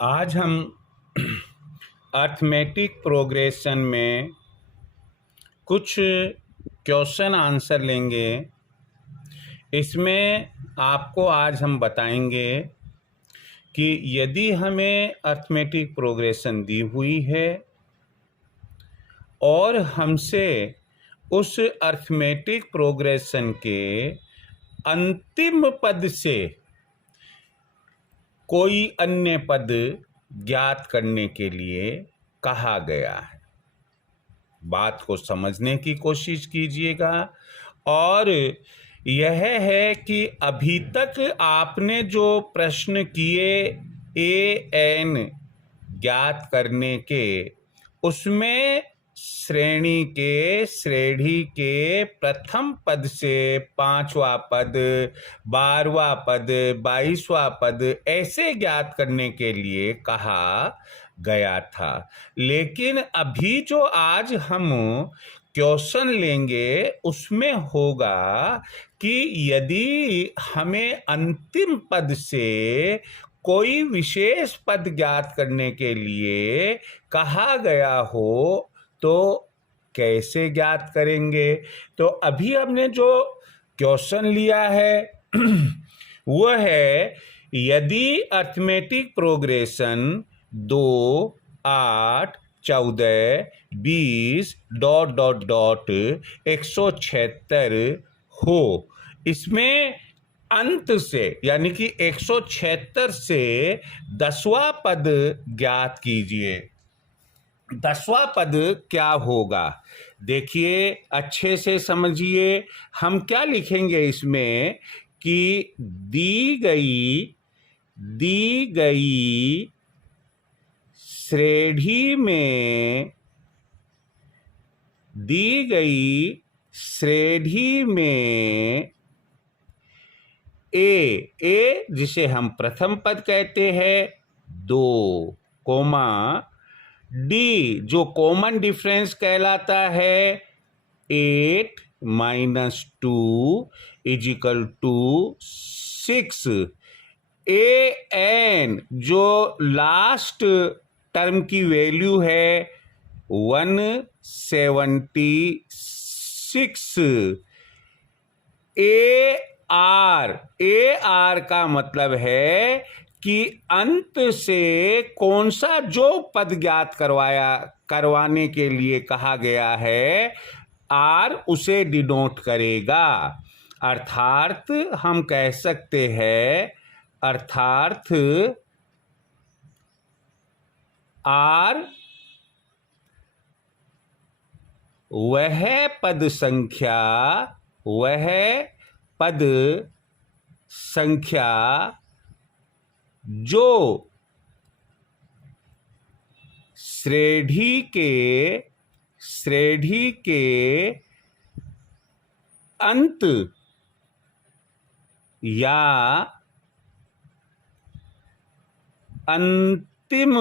आज हम arithmetic progression में कुछ क्वेश्चन आंसर लेंगे। इसमें आपको आज हम बताएंगे कि यदि हमें अर्थमेटिक प्रोग्रेशन दी हुई है और हमसे उस अर्थमेटिक प्रोग्रेशन के अंतिम पद से कोई अन्य पद ज्ञात करने के लिए कहा गया है। बात को समझने की कोशिश कीजिएगा। और यह है कि अभी तक आपने जो प्रश्न किए एन ज्ञात करने के, उसमें श्रेणी के प्रथम पद से पांचवा पद, 12वां पद, 22वां पद ऐसे ज्ञात करने के लिए कहा गया था। लेकिन अभी जो आज हम क्वेश्चन लेंगे उसमें होगा कि यदि हमें अंतिम पद से कोई विशेष पद ज्ञात करने के लिए कहा गया हो तो कैसे ज्ञात करेंगे। तो अभी हमने जो क्वेश्चन लिया है वो है, यदि अर्थमेटिक प्रोग्रेशन 2, 8, 14, 20 ... 176 हो, इसमें अंत से यानी कि 176 से 10वां पद ज्ञात कीजिए। 10वां पद क्या होगा, देखिए अच्छे से समझिए। हम क्या लिखेंगे इसमें कि दी गई श्रेणी में ए जिसे हम प्रथम पद कहते हैं 2, कोमा डी जो कॉमन डिफरेंस कहलाता है 8 - 2 = 6, एन जो लास्ट टर्म की वैल्यू है 176, ए आर का मतलब है कि अंत से कौन सा जो पद ज्ञात करवाने के लिए कहा गया है, आर उसे डिनोट करेगा। अर्थात हम कह सकते हैं, अर्थात आर वह पद संख्या जो श्रेणी के अंत या अंतिम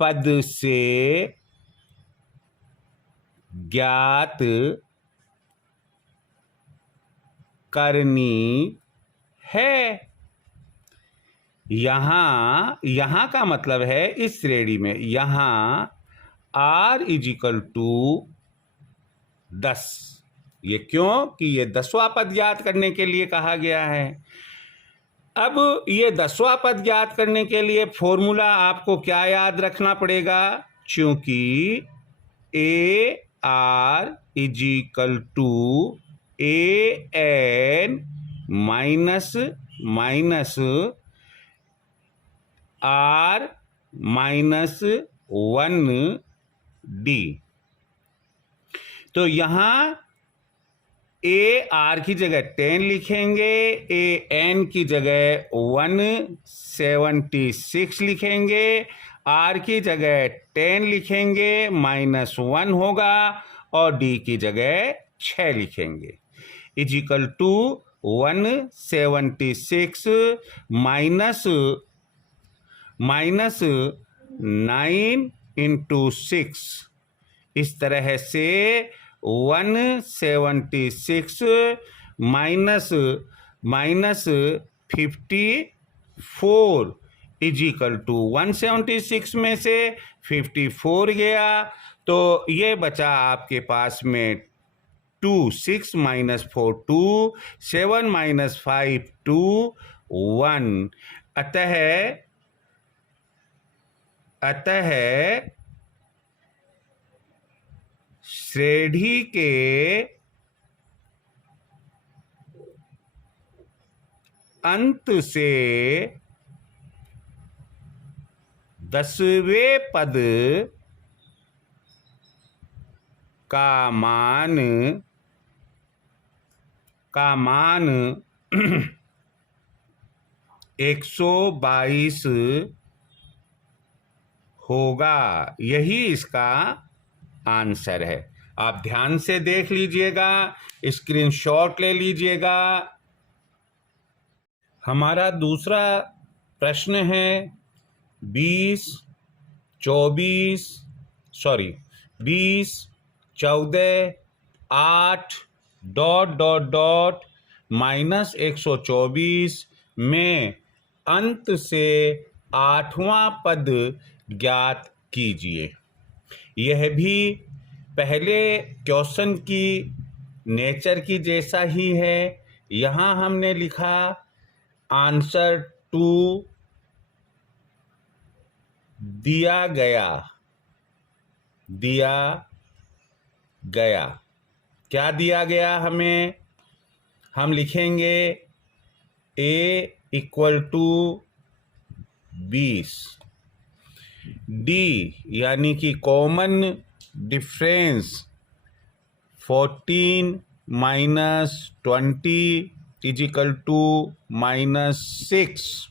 पद से ज्ञात करनी है। यहां का मतलब है इस श्रेणी में, यहां R = 10। ये क्यों कि ये 10वां पद ज्ञात करने के लिए कहा गया है। अब ये 10वां पद ज्ञात करने के लिए फॉर्मूला आपको क्या याद रखना पड़ेगा, क्योंकि AR = AN - R-1D। तो यहां AR की जगह 10 लिखेंगे, AN की जगह 176 लिखेंगे, R की जगह 10 लिखेंगे, -1 होगा, और D की जगह 6 लिखेंगे, = 176 -9 × 6। इस तरह से 176 - 55 4 इज इक्वल टू 176 में से 54 गया, तो ये बचा आपके पास में 2, 6 माइनस 4 2, 7 माइनस 5 2, 1। अतः श्रेणी के अंत से 10वें पद का मान 122 होगा। यही इसका आंसर है। आप ध्यान से देख लीजिएगा, स्क्रीनशॉट ले लीजिएगा। हमारा दूसरा प्रश्न है 20, 14 8 ... -124 में अंत से 8वां पद ज्ञात कीजिए। यह भी पहले क्वेश्चन की नेचर की जैसा ही है। यहाँ हमने लिखा आंसर 2 दिया गया। क्या दिया गया हमें? हम लिखेंगे a इक्वल टू 20, d यानी कि common difference 14 minus 20 is equal to -6,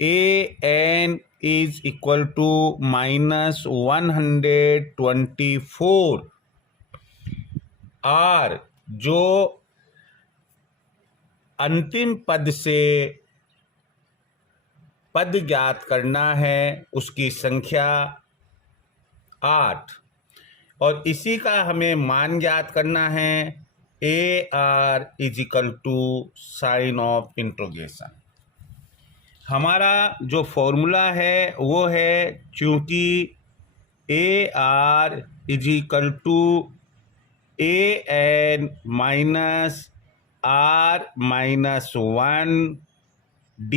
an is equal to -124, और जो अंतिम पद से पद ज्ञात करना है उसकी संख्या 8, और इसी का हमें मान ज्ञात करना है। AR is equal to sign of interrogation. हमारा जो फॉर्मूला है वो है, चूँकि AR is equal to AN minus R minus 1D,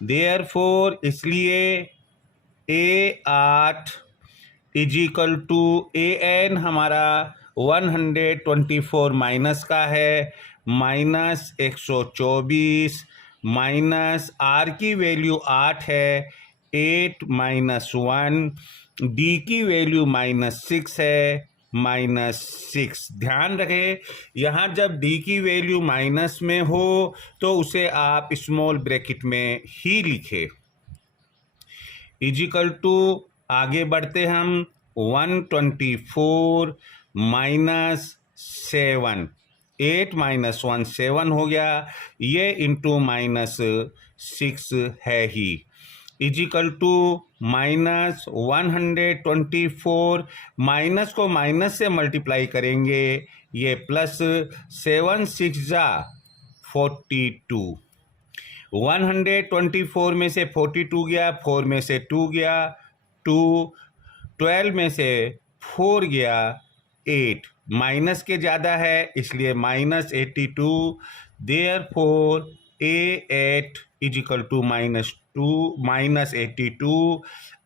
therefore इसलिए A8 is equal to AN हमारा 124 माइनस का है, माइनस 124 माइनस R की वैल्यू 8 है, 8 माइनस 1, D की वैल्यू -6 है, -6। ध्यान रखें, यहाँ जब D की वैल्यू माइनस में हो तो उसे आप स्मॉल ब्रैकेट में ही लिखें। इजिकल टू आगे बढ़ते हम 124 माइनस 7, 8 माइनस 1 7 हो गया, ये इंटू -6 है ही। इजिकल टू -124, माइनस को माइनस से मल्टीप्लाई करेंगे, ये प्लस 7 6 42, 124 में से 42 गया, 4 में से 2 गया, 2, 12 में से 4 गया, 8, माइनस के ज़्यादा है इसलिए -82, therefore A8 is equal to -82।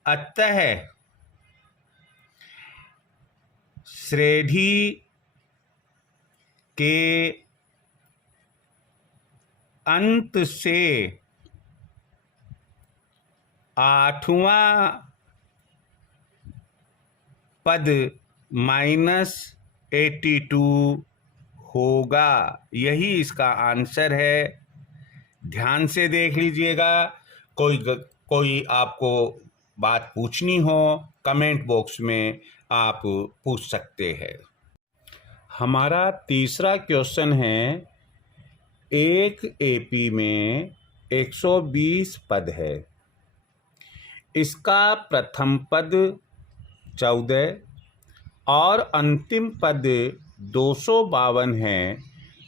अतः श्रेणी के अंत से 8वां पद -82 होगा। यही इसका आंसर है। ध्यान से देख लीजिएगा। कोई आपको बात पूछनी हो कमेंट बॉक्स में आप पूछ सकते हैं। हमारा तीसरा क्वेश्चन है, एक एपी में 120 पद है, इसका प्रथम पद 14 और अंतिम पद 252 है,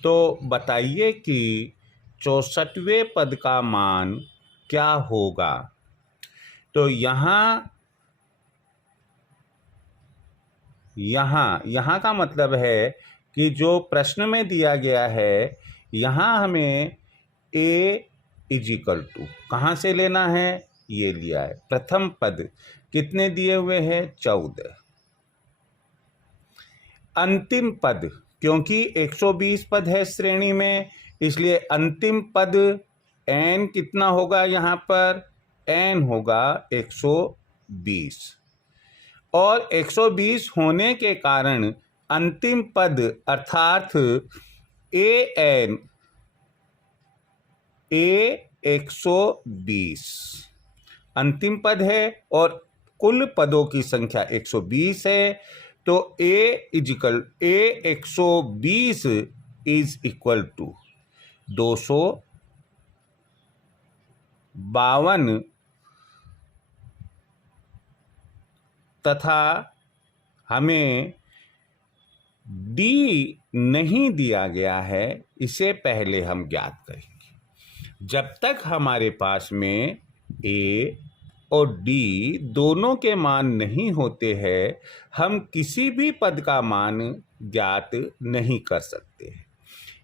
तो बताइए कि 64वें पद का मान क्या होगा? तो यहाँ का मतलब है कि जो प्रश्न में दिया गया है, यहाँ हमें a इजिकल टू कहाँ से लेना है? ये लिया है। प्रथम पद कितने दिए हुए हैं? 14। अंतिम पद, क्योंकि 120 पद है श्रेणी में, इसलिए अंतिम पद n कितना होगा? यहाँ पर n होगा 120, और 120 होने के कारण अंतिम पद अर्थात an a 120 अंतिम पद है और कुल पदों की संख्या 120 है, तो a 120 इज इक्वल टू 252 तथा हमें d नहीं दिया गया है, इसे पहले हम ज्ञात करेंगे। जब तक हमारे पास में a और d दोनों के मान नहीं होते हैं, हम किसी भी पद का मान ज्ञात नहीं कर सकते।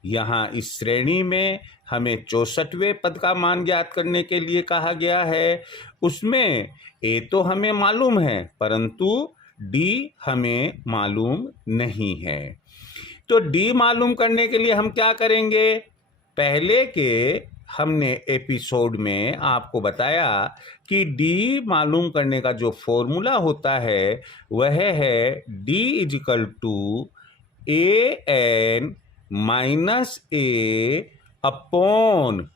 यहाँ इस श्रेणी में हमें 64वें पद का मान ज्ञात करने के लिए कहा गया है। उसमें a तो हमें मालूम है, परंतु d हमें मालूम नहीं है। तो d मालूम करने के लिए हम क्या करेंगे? पहले के हमने एपिसोड में आपको बताया कि d मालूम करने का जो फॉर्मूला होता है वह है d is equal to an minus a upon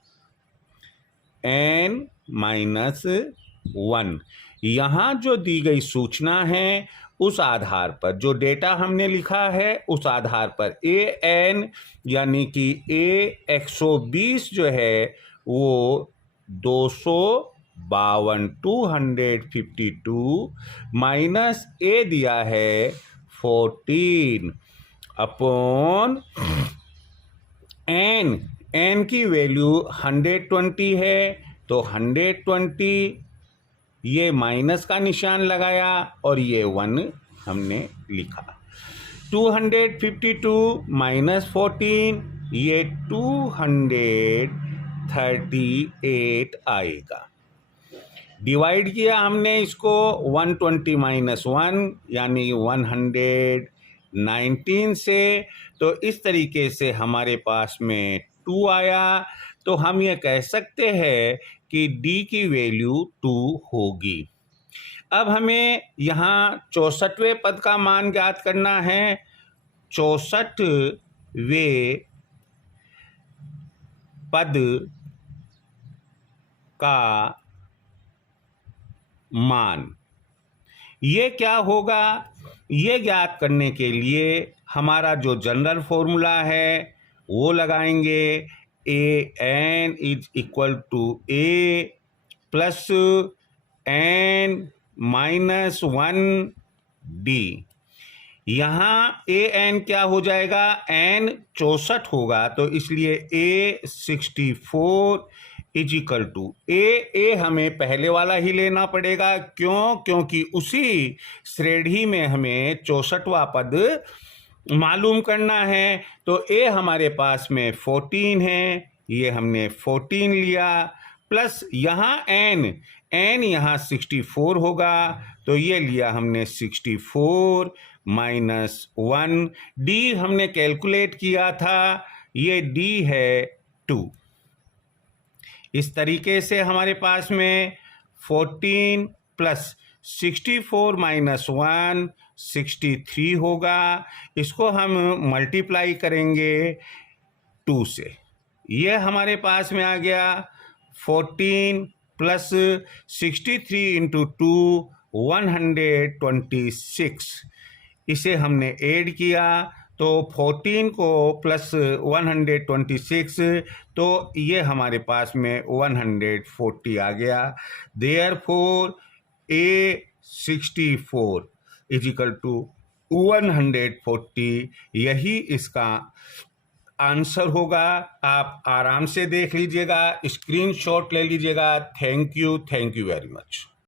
n minus 1। यहाँ जो दी गई सूचना है उस आधार पर, जो डेटा हमने लिखा है उस आधार पर an यानी कि a 120 जो है वो 252 माइनस a दिया है 14 अपॉन n की वैल्यू 120 है, तो 120 ये माइनस का निशान लगाया और ये 1 हमने लिखा। 252 माइनस 14 ये 238 आएगा। डिवाइड किया हमने इसको 120 माइनस 1 यानी 119 से, तो इस तरीके से हमारे पास में 2 आया। तो हम ये कह सकते हैं कि d की वैल्यू 2 होगी। अब हमें यहाँ 64वें पद का मान ज्ञात करना है। 64वें पद का मान ये क्या होगा? ये ज्ञात करने के लिए हमारा जो जनरल फॉर्मूला है वो लगाएंगे। an is equal to a plus n minus 1 d। यहाँ an क्या हो जाएगा? n 64 होगा, तो इसलिए a 64 is equal to a हमें पहले वाला ही लेना पड़ेगा। क्यों? क्योंकि उसी श्रेणी में हमें 64वां पद मालूम करना है। तो a हमारे पास में 14 है, ये हमने 14 लिया, प्लस यहाँ n यहाँ 64 होगा, तो ये लिया हमने 64 माइनस 1। d हमने कैलकुलेट किया था, ये d है 2। इस तरीके से हमारे पास में 14 प्लस 64 माइनस 1 63 होगा। इसको हम मल्टीप्लाई करेंगे 2 से, ये हमारे पास में आ गया 14 प्लस 63 इंटू 2 126। इसे हमने ऐड किया तो 14 को प्लस 126, तो ये हमारे पास में 140 आ गया। Therefore a 64 is equal to 140, यही इसका आंसर होगा। आप आराम से देख लीजिएगा, स्क्रीनशॉट ले लीजिएगा। Thank you very much.